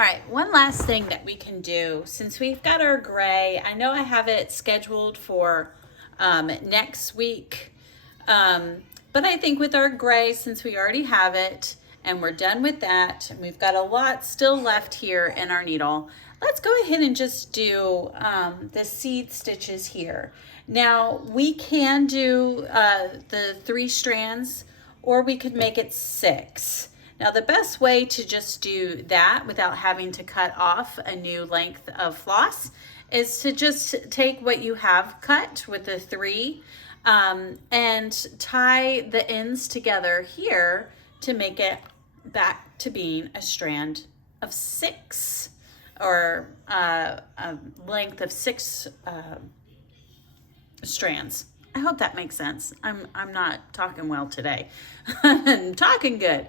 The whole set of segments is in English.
All right, one last thing that we can do since we've got our gray. I know I have it scheduled for next week, but I think with our gray, since we already have it and we're done with that, and we've got a lot still left here in our needle, let's go ahead and just do the seed stitches here. Now, we can do the 3 strands, or we could make it 6. Now, the best way to just do that without having to cut off a new length of floss is to just take what you have cut with the 3 and tie the ends together here to make it back to being a strand of 6, or a length of 6 strands. I hope that makes sense. I'm not talking well today. I'm talking good.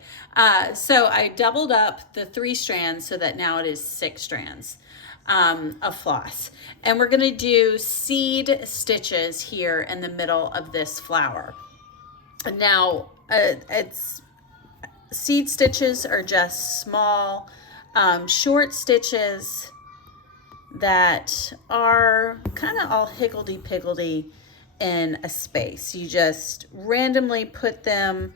So I doubled up the 3 strands so that now it is 6 strands of floss. And we're going to do seed stitches here in the middle of this flower. Now, seed stitches are just small, short stitches that are kind of all higgledy-piggledy in a space. You just randomly put them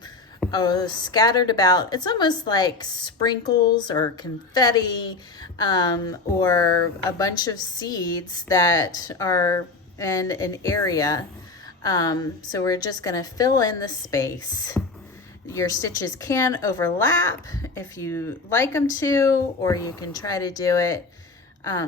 scattered about. It's almost like sprinkles or confetti, or a bunch of seeds that are in an area. So we're just going to fill in the space. Your stitches can overlap if you like them to, or you can try to do it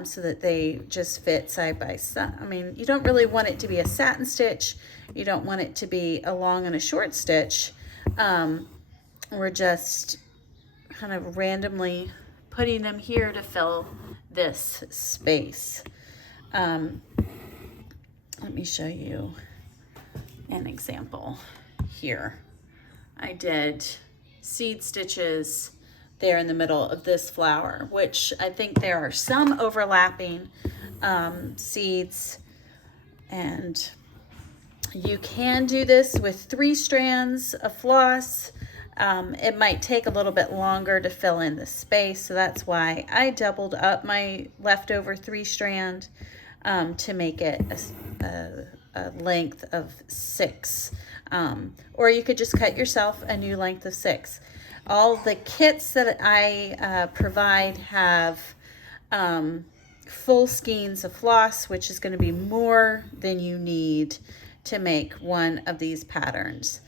so that they just fit side by side. I mean, you don't really want it to be a satin stitch. You don't want it to be a long and a short stitch. We're just kind of randomly putting them here to fill this space. Let me show you an example here. I did seed stitches there in the middle of this flower, which I think there are some overlapping seeds, and you can do this with 3 strands of floss. It might take a little bit longer to fill in the space, so that's why I doubled up my leftover 3 strand to make it a length of 6. Or you could just cut yourself a new length of 6. All the kits that I provide have full skeins of floss, which is going to be more than you need to make one of these patterns.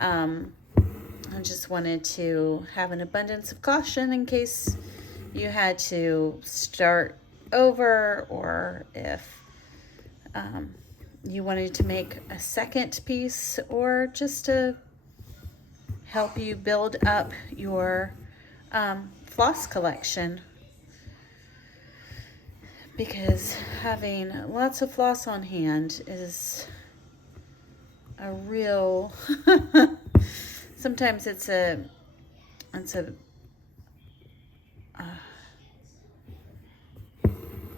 I just wanted to have an abundance of caution in case you had to start over, or if you wanted to make a second piece, or just to help you build up your floss collection, because having lots of floss on hand is a real sometimes it's a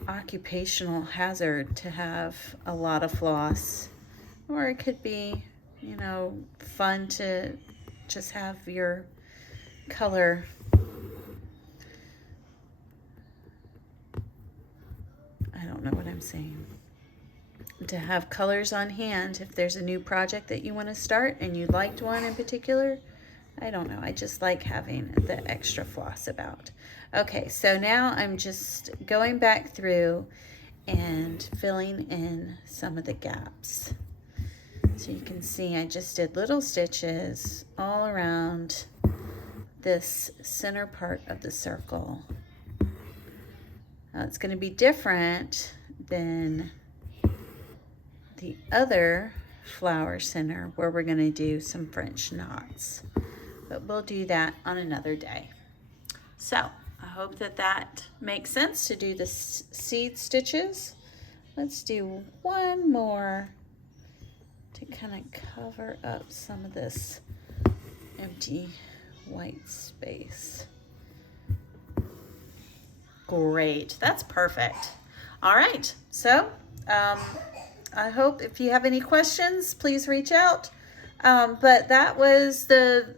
occupational hazard to have a lot of floss, or it could be, you know, fun to just have your color I don't know what I'm saying. To have colors on hand if there's a new project that you want to start and you liked one in particular. I don't know. I just like having the extra floss about. Okay, so now I'm just going back through and filling in some of the gaps. So you can see I just did little stitches all around this center part of the circle. Now it's going to be different than the other flower center where we're going to do some French knots, but we'll do that on another day. So I hope that that makes sense to do the seed stitches. Let's do one more to kind of cover up some of this empty white space. Great, that's perfect. All right, so I hope if you have any questions, please reach out. But that was the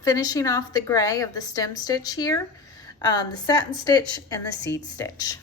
finishing off the gray of the stem stitch here. the satin stitch and the seed stitch.